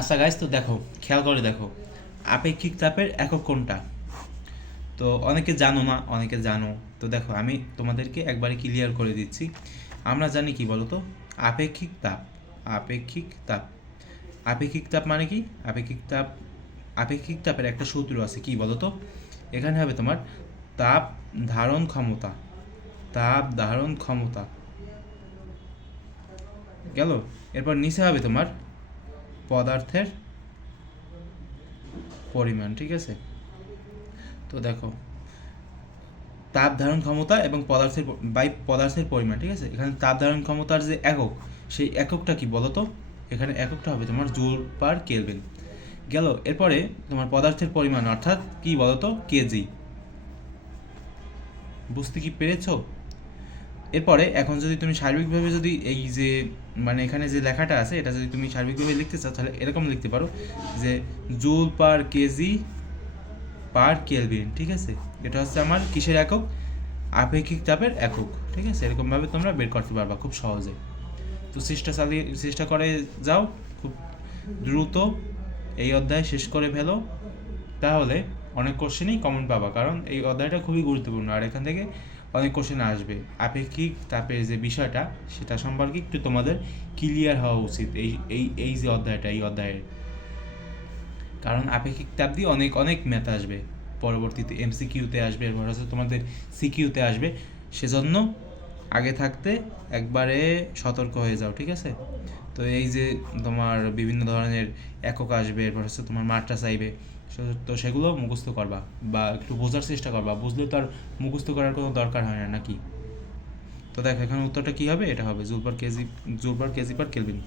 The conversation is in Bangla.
আচ্ছা গাইজ তো দেখো, খেয়াল করে দেখো, আপেক্ষিক তাপের একক কোনটা? তো অনেকে জানো না, অনেকে জানো। তো দেখো, আমি তোমাদেরকে একবারে ক্লিয়ার করে দিচ্ছি। আমরা জানি কি বলো তো আপেক্ষিক তাপ আপেক্ষিক তাপ। আপেক্ষিক তাপ মানে কি? আপেক্ষিক তাপ, আপেক্ষিক তাপের একটা সূত্র আছে, কি বলো তো এখানে হবে তোমার তাপ ধারণ ক্ষমতা, তাপ ধারণ ক্ষমতা। গেল? এরপর নিচে হবে তোমার পদার্থের পরিমাণ, ঠিক আছে? তো দেখো, তাপ ধারণ ক্ষমতা এবং পদার্থের বাই পদার্থের পরিমাণ, ঠিক আছে? এখানে তাপ ধারণ ক্ষমতার যে একক, সেই এককটা কি বলো তো? এখানে এককটা হবে তোমার জুল পার কেলভিন। গেল, এরপরে তোমার পদার্থের পরিমাণ, অর্থাৎ কি বলো তো? কেজি। বুঝতে কি পেরেছ? এরপরে এখন যদি তুমি সার্বিকভাবে যদি এই যে মানে এখানে যে লেখাটা আছে, এটা যদি তুমি সার্বিকভাবে লিখতে চাও, তাহলে এরকম লিখতে পারো যে, joule per kg per kelvin ঠিক আছে? এটা হচ্ছে আমার কিসের একক? আপেক্ষিক চাপের একক, ঠিক আছে? এরকমভাবে তোমরা বের করতে পারবা খুব সহজে। তো চেষ্টা চালিয়ে, চেষ্টা করে যাও, খুব দ্রুত এই অধ্যায় শেষ করে ফেলো। তাহলে অনেক কোশ্চেনই কমন পাবা। কারণ এই অধ্যায়টা খুবই গুরুত্বপূর্ণ। আর এখান থেকে অনেক কোশ্চেন আসবে। আপেক্ষিক তাপের যে বিষয়টা, সেটা সম্পর্কে একটু তোমাদের ক্লিয়ার হওয়া উচিত এই এই এই যে অধ্যায়টা, এই অধ্যায়ের। কারণ আপেক্ষিক তাপ দিয়ে অনেক অনেক ম্যাথ আসবে। পরবর্তীতে এমসিকিউতে আসবে, এরপর হচ্ছে তোমাদের সিকিউতে আসবে। সেজন্য আগে থাকতে একবারে সতর্ক হয়ে যাও, ঠিক আছে? তো এই যে তোমার বিভিন্ন ধরনের একক আসবে, এরপর হচ্ছে তোমার মাত্রা চাইবে তো সেগুলো মুখস্থ করবা বা একটু বোঝার চেষ্টা করবা। বুঝলে তো আর মুখস্থ করার কোনো দরকার হয় না, নাকি? তো দেখো, এখানে উত্তরটা কী হবে? এটা হবে joule per kg joule per kg per kelvin